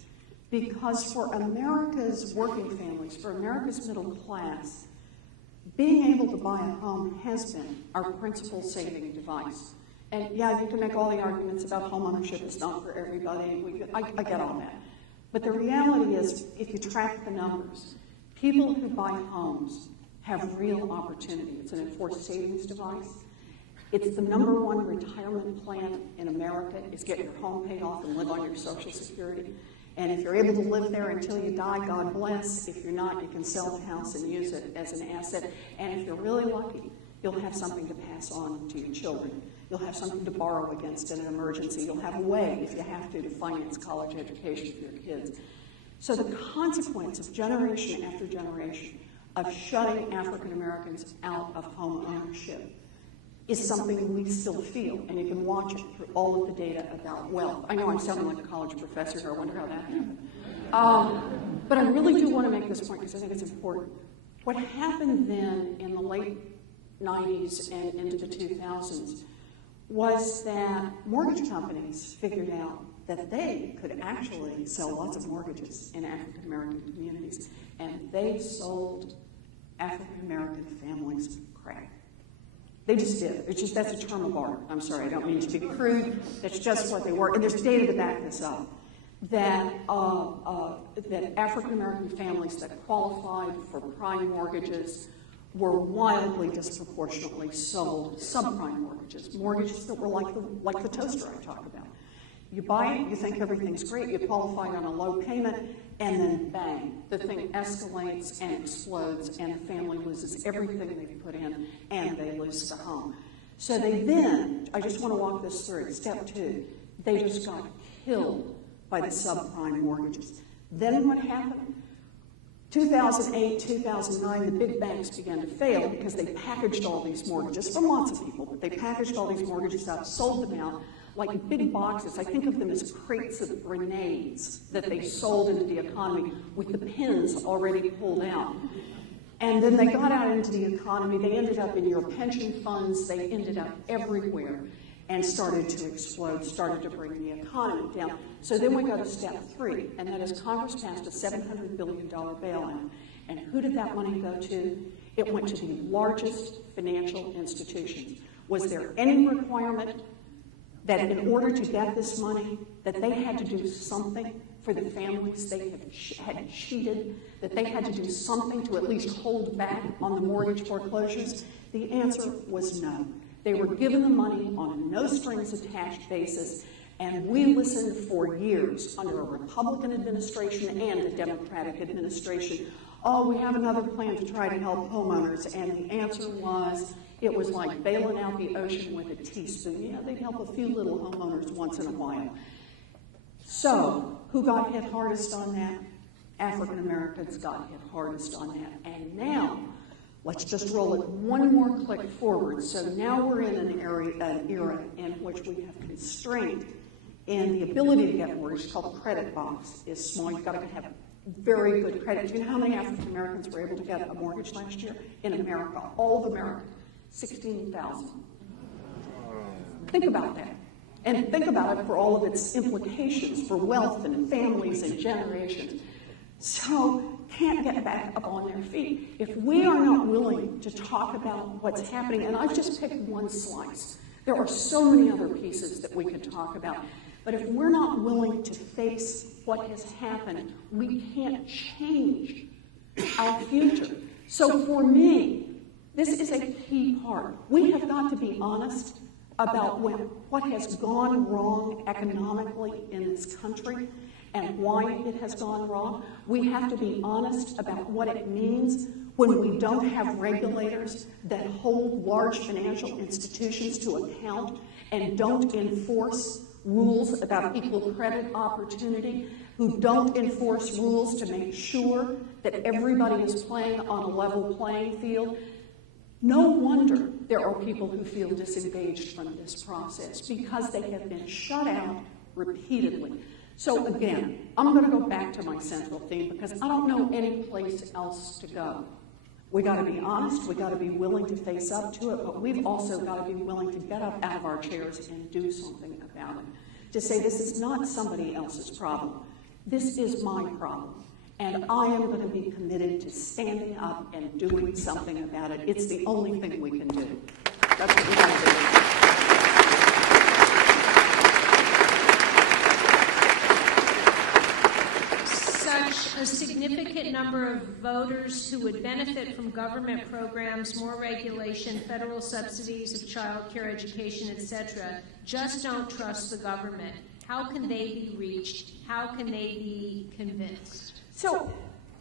Because for America's working families, for America's middle class, being able to buy a home has been our principal saving device. And yeah, you can make all the arguments about home ownership is not for everybody. I get all that. But the reality is, if you track the numbers, people who buy homes have real opportunity. It's an enforced savings device. It's the #1 retirement plan in America, is get your home paid off and live on your Social Security. And if you're able to live there until you die, God bless. If you're not, you can sell the house and use it as an asset. And if you're really lucky, you'll have something to pass on to your children. You'll have something to borrow against in an emergency. You'll have a way, if you have to finance college education for your kids. So the consequence of generation after generation of shutting African Americans out of home ownership is something we still feel, and you can watch it through all of the data about wealth. I know I'm sounding like a college professor here. I wonder how that happened. But I really do want to make this point because I think it's important. What happened then in the late 90s and into the 2000s was that mortgage companies figured out that they could actually sell lots of mortgages in African American communities, and they sold African American families crack. They just did. It's just, that's a term of art. I'm sorry, I don't mean to be crude. That's just what they were. And there's data to back this up. That African American families that qualified for prime mortgages were wildly disproportionately sold subprime mortgages that were like the toaster I talk about. You buy it, you think everything's great, you qualify on a low payment, and then bang, the thing escalates and explodes, and the family loses everything they've put in, and they lose the home. So they then, I just want to walk this through, step 2, they just got killed by the subprime mortgages. Then what happened? 2008, 2009, the big banks began to fail because they packaged all these mortgages from lots of people, but they packaged all these mortgages out, sold them out like big boxes. I think of them as crates of grenades that they sold into the economy with the pins already pulled out. And then they got out into the economy. They ended up in your pension funds. They ended up everywhere and started to explode, started to bring the economy down. So then we go to step 3, and that is Congress passed a $700 billion bailout. And who did that money go to? It went to the largest financial institutions. Was there any requirement that in order to get this money, that they had to do something for the families they had cheated, that they had to do something to at least hold back on the mortgage foreclosures? The answer was no. They were given the money on a no-strings-attached basis, and we listened for years under a Republican administration and a Democratic administration. Oh, we have another plan to try to help homeowners, and the answer was, it was like bailing out the ocean with a teaspoon. Yeah, they'd help a few little homeowners once in a while. So, who got hit hardest on that? African Americans got hit hardest on that. And now, let's just roll it one more click forward. So now we're in an era in which we have constraint in the ability to get mortgage, called the credit box is small. You've got to have very good credit. Do you know how many African Americans were able to get a mortgage last year in America? All of America, 16,000. Think about that. And think about it for all of its implications for wealth and families and generations. So, can't get back up on their feet. If we are not willing to talk about what's happening, and I've just picked one slice, there are so many other pieces that we could talk about, but if we're not willing to face what has happened, we can't change our future. So for me, this is a key part. We have got to be honest about what has gone wrong economically in this country and why it has gone wrong. We have to be honest about what it means when we don't have regulators that hold large financial institutions to account and don't enforce rules about equal credit opportunity, who don't enforce rules to make sure that everybody is playing on a level playing field. No wonder there are people who feel disengaged from this process because they have been shut out repeatedly. So again, I'm going to go back to my central theme because I don't know any place else to go. We got to be honest, we got to be willing to face up to it, but we've also got to be willing to get up out of our chairs and do something about it. To say this is not somebody else's problem. This is my problem. And I am going to be committed to standing up and doing something about it. It's the only thing we can do. That's what we got to do. Such a significant number of voters who would benefit from government programs, more regulation, federal subsidies of child care, education, etc., just don't trust the government. How can they be reached? How can they be convinced? So,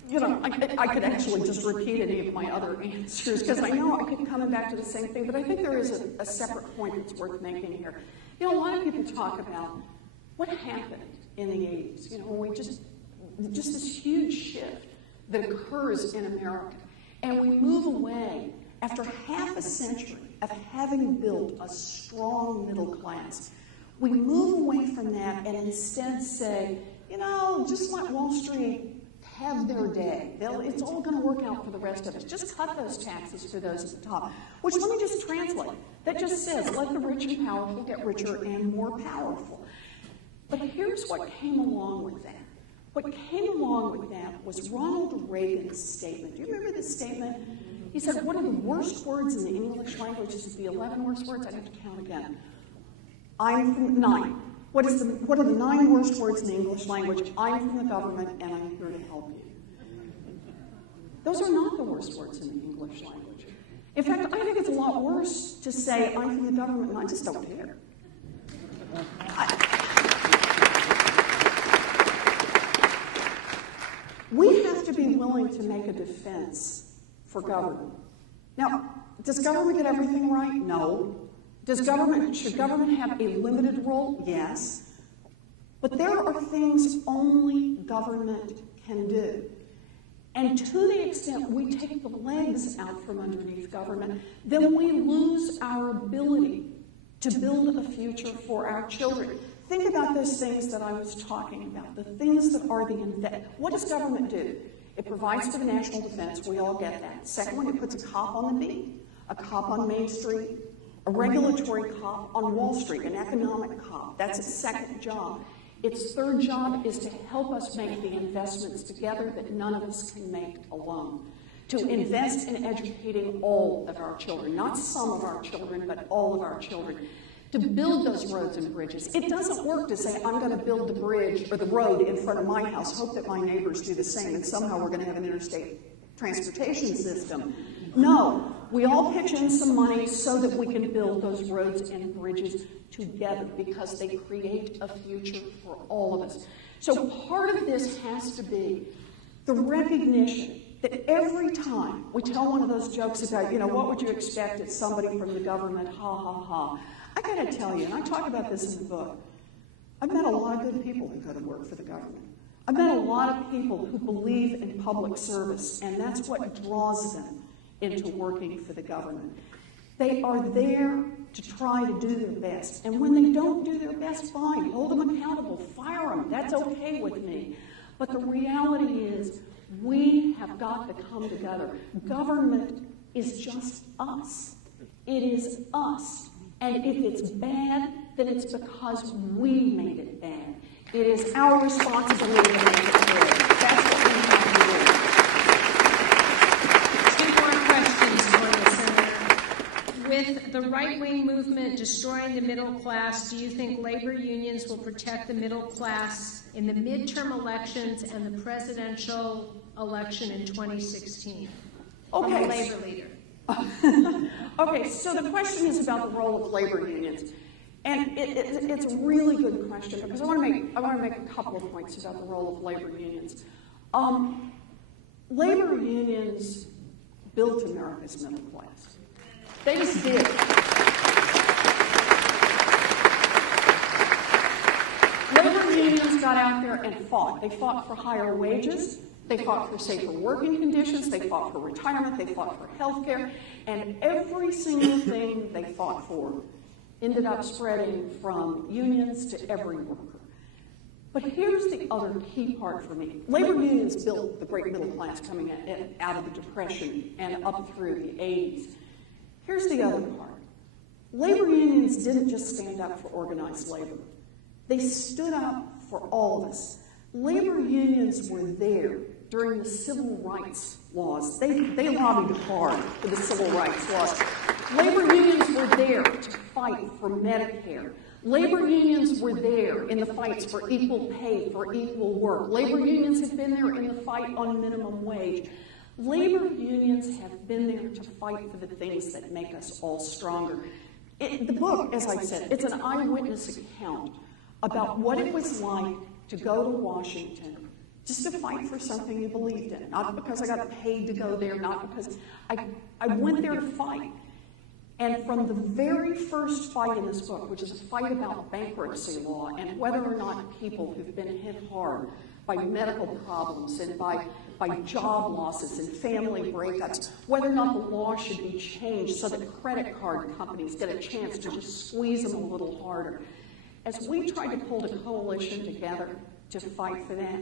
you know, I could actually just repeat any of my other answers because I know I keep coming back to the same thing, but I think there is a separate point that's worth making here. You know, a lot of people talk about what happened in the 80s, you know, when we just this huge shift that occurs in America, and we move away after half a century of having built a strong middle class. We move away from that and instead say, you know, just let Wall Street have their day. It's all going to work out for the rest of us. Just cut those taxes for those at the top. Which, let me just translate. That just says, let the rich and powerful get richer and more powerful. But here's what came along with that. What came along with that was Ronald Reagan's statement. Do you remember this statement? He said, one of the worst words in the English language is the 11 worst words. I'd have to count again. I'm from 9. What are the 9 worst words in the English language? I'm from the government and I'm here to help you. Those are not the worst words in the English language. In fact, I think it's a lot worse to say I'm from the government and I just don't care. We have to be willing to make a defense for government. Now, does government get everything right? No. Should government have a limited role? Yes. But there are things only government can do. And to the extent we take the legs out from underneath government, then we lose our ability to build a future for our children. Think about those things that I was talking about, the things that are what does government do? It provides for the national defense, we all get that. Second one, it puts a cop on the beat, a cop on Main Street, a regulatory cop on Wall Street, an economic cop. That's its second job. Its third job is to help us make the investments together that none of us can make alone. To invest in educating all of our children, not some of our children, but all of our children. to build those roads and bridges. It doesn't work to say, I'm going to build the bridge or the road in front of my house, hope that my neighbors do the same, and somehow we're going to have an interstate transportation system. No, we all pitch in some money so that we can build those roads and bridges together because they create a future for all of us. So part of this has to be the recognition that every time we tell one of those jokes about, what would you expect at somebody from the government, ha, ha, ha. I got to tell you, and I talk about this in the book, I've met a lot of good people who go to work for the government. I've met a lot of people who believe in public service, and that's what draws them into working for the government. They are there to try to do their best, and when they don't do their best, fine, hold them accountable, fire them, that's okay with me. But the reality is, we have got to come together. Government is just us. It is us. And if it's bad, then it's because we made it bad. It is our responsibility to make it good. That's what we have to do. 2 more questions for you, Senator. With the right-wing movement destroying the middle class, do you think labor unions will protect the middle class in the midterm elections and the presidential election in 2016? From a labor leader. Okay, so the question is about the role of labor unions. And it's a really good question because I want to make a couple of points about the role of labor unions. Labor unions built America's middle class. They just did. Labor unions got out there and fought. They fought for higher wages. They fought for safer working conditions. They fought for retirement. They fought for health care. And every single thing they fought for ended up spreading from unions to every worker. But here's the other key part for me. Labor unions built the great middle class coming out of the Depression and up through the 80s. Here's the other part. Labor unions didn't just stand up for organized labor. They stood up for all of us. Labor unions were there during the civil rights laws. They lobbied hard for the civil rights laws. Labor unions were there to fight for Medicare. Labor unions were there in the fights for equal pay, for equal work. Labor unions have been there in the fight on minimum wage. Labor unions have been there to fight for the things that make us all stronger. The book, as I said, it's an eyewitness account about what it was like to go to Washington just to fight for something you believed in. Not because I got paid to go there, not because I went there to fight. And from the very first fight in this book, which is a fight about bankruptcy law and whether or not people who've been hit hard by medical problems and by job losses and family breakups, whether or not the law should be changed so that credit card companies get a chance to just squeeze them a little harder. As we tried to pull a coalition together to fight for that,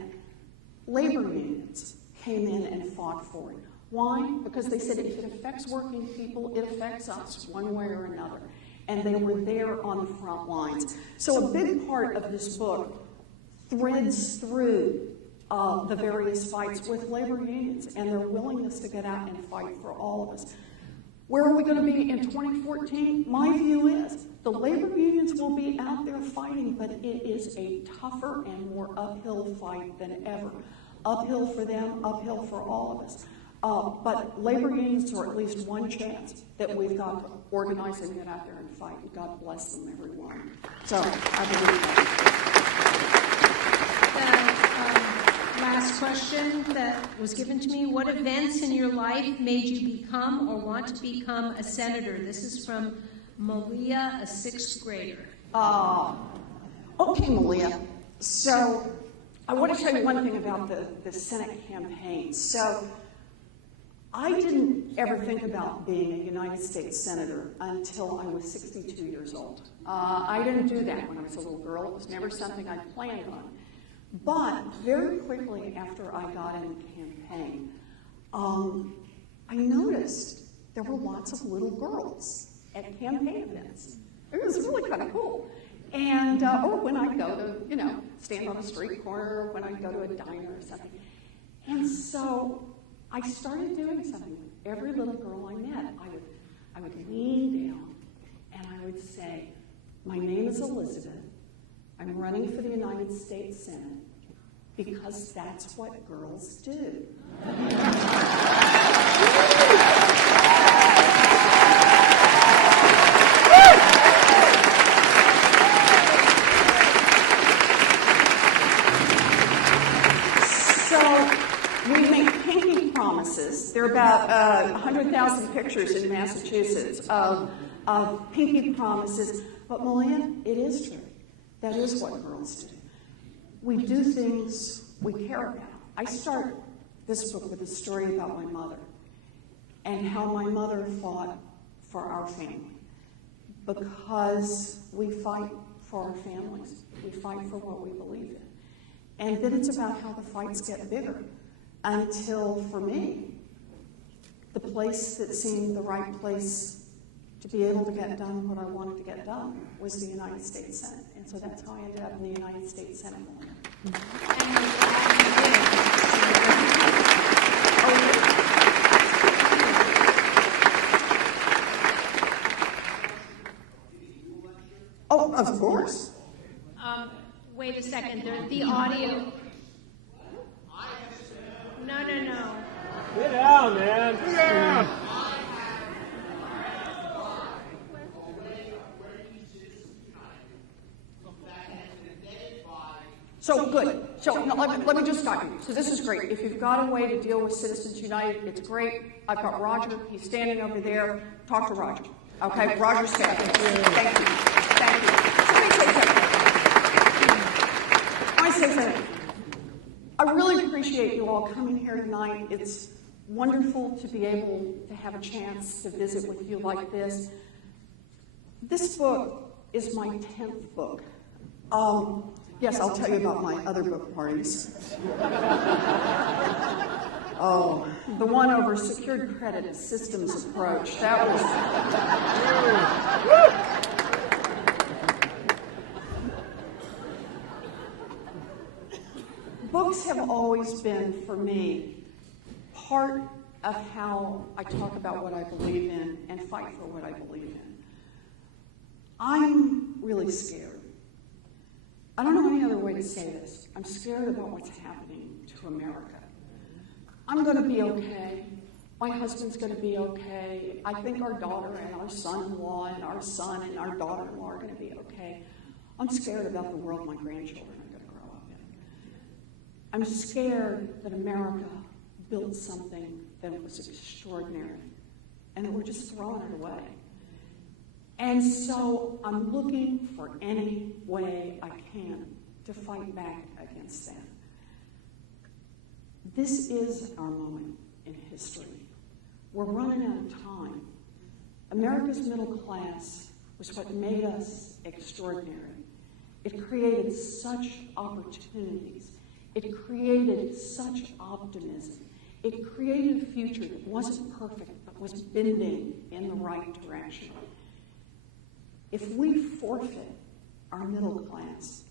labor unions came in and fought for it. Why? Because they said if it affects working people, it affects us one way or another. And they were there on the front lines. So a big part of this book threads through the various fights with labor unions and their willingness to get out and fight for all of us. Where are we going to be in 2014? My view is the labor unions will be out there fighting, but it is a tougher and more uphill fight than ever. Uphill for them, uphill for all of us. But labor unions are at least one chance that we've got to organize and get out there and fight. And God bless them, everyone. So I believe that. Last question that was given to me. What events in your life made you become or want to become a senator? This is from Malia, a 6th grader. Okay, Malia. So I want to tell you one thing about the Senate campaign. So I didn't ever think about being a United States Senator until I was 62 years old. I didn't do that when I was a little girl. It was never something I planned on. But very quickly after I got in the campaign, I noticed there were lots of little girls at campaign events. It was really kind of cool. And, or when I go to, stand on a street corner, or when I go to a diner or something. And so I started doing something. Every little girl I met, I would lean down and I would say, My name is Elizabeth. I'm running for the United States Senate because that's what girls do. We make pinky promises. There are about 100,000 pictures in Massachusetts of pinky promises. But Malia, it is true. That is what girls do. We do things we care about. I start this book with a story about my mother and how my mother fought for our family. Because we fight for our families. We fight for what we believe in. And then it's about how the fights get bigger. Until, for me, the place that seemed the right place to be able to get done what I wanted to get done was the United States Senate. And so that's how I ended up in the United States Senate. Oh, of course. Wait a second. The audio. No. Get down, man. Get down. So good. So no, let me just stop you. So this is great. If you've got a way to deal with Citizens United, it's great. I've got Roger. He's standing over there. Talk to Roger. Okay, Roger's staff. Thank you. Thank you. Let me say something. I say something. I really appreciate you all coming here tonight. It's wonderful to be able to have a chance to visit with you like this. This book is my 10th book. Yes, I'll tell you about my other book parties. Oh, the one over secured credit systems approach. That was... Books have always been, for me, part of how I talk about what I believe in and fight for what I believe in. I'm really scared. I don't know any other way to say this. I'm scared about what's happening to America. I'm going to be okay. My husband's going to be okay. I think our daughter and our son-in-law and our son and our daughter-in-law are going to be okay. I'm scared about the world my grandchildren are going to grow up in. I'm scared that America built something that was extraordinary and that we're just throwing it away. And so I'm looking for any way I can to fight back against that. This is our moment in history. We're running out of time. America's middle class was what made us extraordinary. It created such opportunities. It created such optimism. It created a future that wasn't perfect, but was bending in the right direction. If we forfeit our middle class,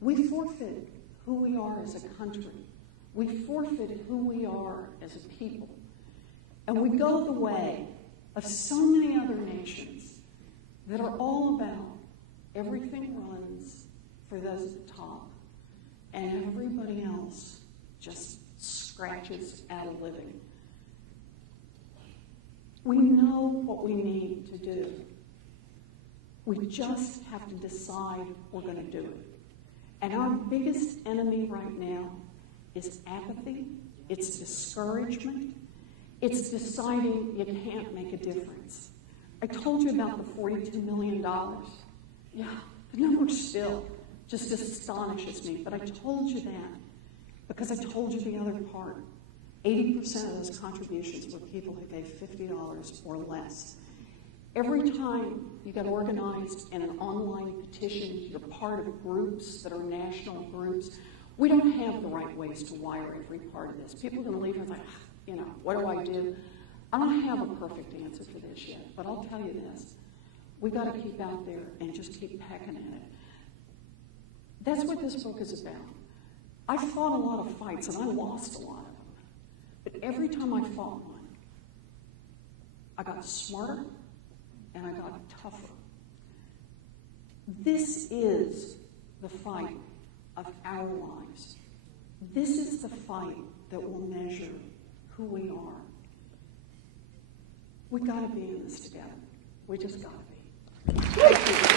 we forfeit who we are as a country. We forfeit who we are as a people. And we go the way of so many other nations that are all about everything runs for those at the top, and everybody else just scratches at a living. We know what we need to do. We just have to decide we're going to do it. And our biggest enemy right now is apathy, it's discouragement, it's deciding you can't make a difference. I told you about the $42 million. Yeah, the number still just astonishes me, but I told you that because I told you the other part. 80% of those contributions were people who gave $50 or less. Every time you get organized in an online petition, you're part of groups that are national groups. We don't have the right ways to wire every part of this. People are going to leave and like, what do I do? I don't have a perfect answer for this yet, but I'll tell you this. We got to keep out there and just keep pecking at it. That's what this book is about. I fought a lot of fights, and I lost a lot of them. But every time I fought one, I got smarter, and I got tougher. This is the fight of our lives. This is the fight that will measure who we are. We got to be in this together. We just got to be. Thank you.